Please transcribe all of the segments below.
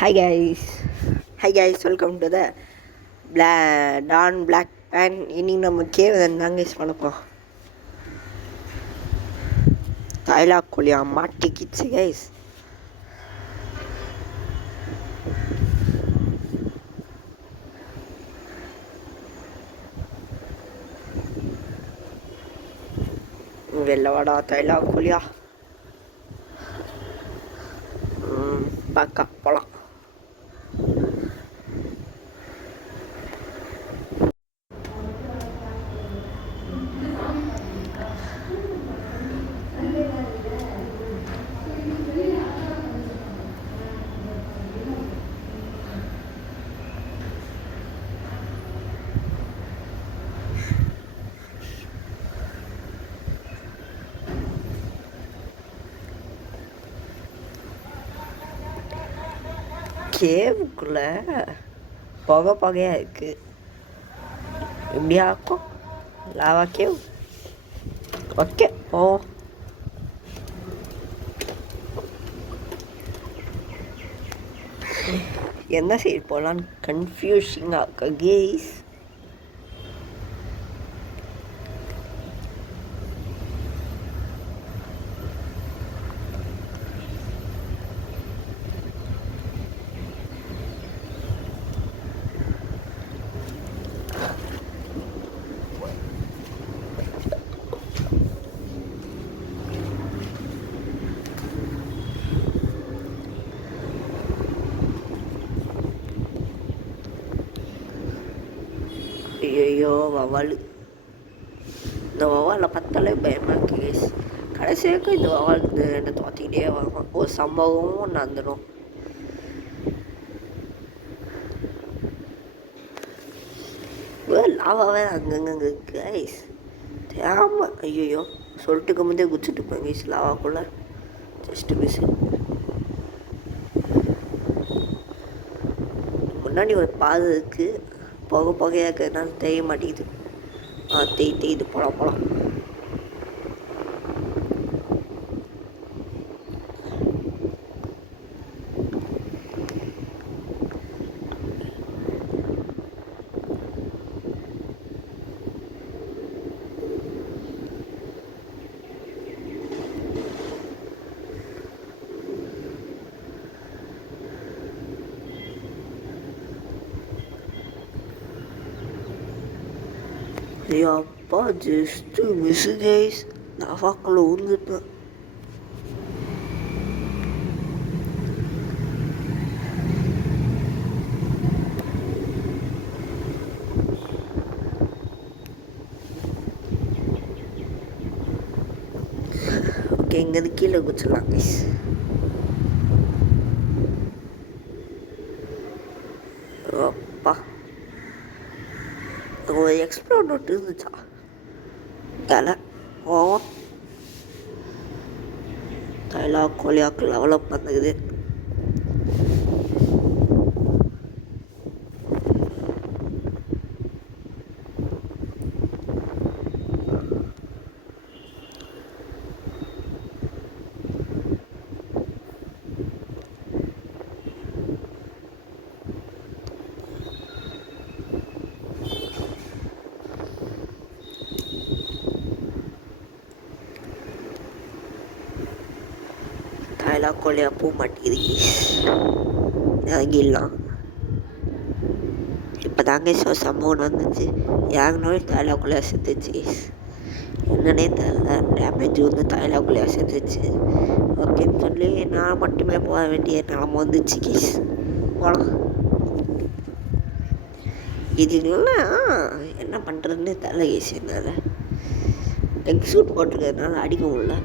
Hi guys. Hi guys, welcome to the Don Black Pan. இன்னைக்கு நம்ம கேவதன் தாங்க use பண்ணப்போம். Dialogue கோழியா மாட்டிக்கிச்சு கைஸ். வெளில வாடா டைலாக் கோழியா. பார்க்க போகலாம். கேவுக்குள்ள புகையாக இருக்கு. எப்படியா இருக்கும் லாவா கேவ்? ஓகே ஓ என்ன சைடு போகலான்னு கன்ஃபியூஷிங்காக இருக்கா கேஸ். ஐயோ வவால், இந்த வவாலை பார்த்தாலே பயமாக இருக்கு கேஸ். கடைசி வரைக்கும் இந்த வவால் என்னை தோற்றிக்கிட்டே வருவான். ஒரு சம்பவமும் நடந்துடும். லாவாவே அங்கங்கே கைஸ் தேவை. ஐயோ சொல்லிட்டுக்கு முந்தே குச்சிட்டு இருப்பேன் கைஸ் லாவாக்குள்ள. Just miss. முன்னாடி ஒரு பாதை இருக்குது, புகையாக இருக்கிறதுனால தெரிய மாட்டேங்குது. தேய்து போகலாம். ஐயோ அப்பா ஜஸ்ட்டு மிஸ்ஸு கைஸ். லாவாக்குள்ள ஊர்ந்துட்டேன். ஓகே, இங்கேருந்து கீழே குச்சிடலாம் கைஸ். அப்பா ஒரு எக்ஸ்ப்ளோர் நோட் இருந்துச்சா தலை ஓ டைலாக் கோழியாக்கு டெவலப் பண்ணுது. டைலாக் கோழியா பூ மாட்டேங்குது இறங்கிடலாம். இப்போ தாங்க சம்பவம் வந்துச்சு. இறங்கினோடனே டைலாக் கோழியா செத்துச்சு. என்னன்னே தெரியல, டேமேஜ் வந்து டைலாக் கோழியா செத்துச்சு. ஓகேன்னு சொல்லி நான் மட்டுமே போக வேண்டிய நிலம வந்துச்சு கேஸ். போகலாம். இதுலாம் என்ன பண்ணுறதுன்னு தெரியல கேஸ். என்னால் டெக் சூட் போட்டிருக்கிறதுனால அடிக்க முடியல.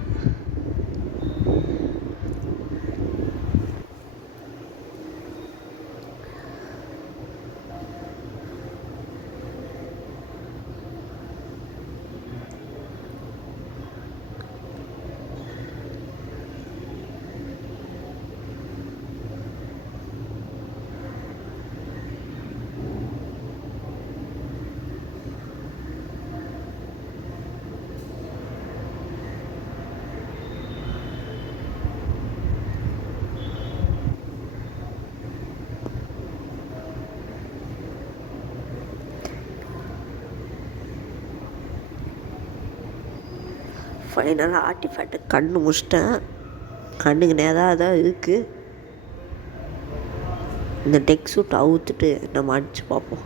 ஃபைனலாக ஆர்டிஃபேக்டை கண்ணு முடிச்சிட்டேன். கண்ணுக்கு நேராக தான் இருக்குது. இந்த டெக் சூட் அவுத்துட்டு நம்ம அடித்து பார்ப்போம்.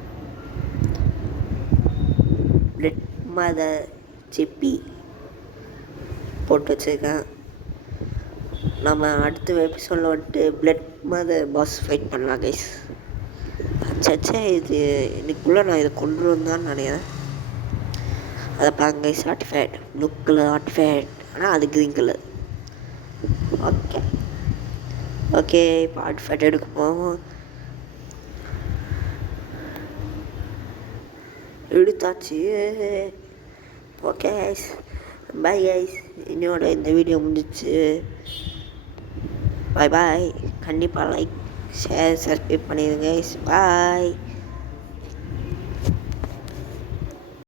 பிளட் மதர் சிப்பி போட்டு வச்சுருக்கேன். நம்ம அடுத்த எபிசோடில் வந்துட்டு பிளட் மதர் பாஸ் ஃபைட் பண்ணலாம் கைஸ். அச்சா இது இன்னைக்குள்ளே நான் இதை கொண்டு வந்தான்னு நினைக்கிறேன். அதை பாருங்க guys. Artifact blue colour artifact, ஆனால் அது க்ரீன் கலர். ஓகே இப்போ ஆர்டிஃபேக்ட் எடுக்க போவோம். எடுத்தாச்சு. Okay guys, bye guys. என்னோட இந்த வீடியோ முடிஞ்சிச்சு. பாய். கண்டிப்பாக லைக் ஷேர் சப்ஸ்கிரைப் பண்ணிடுங்க கைஸ். பாய்.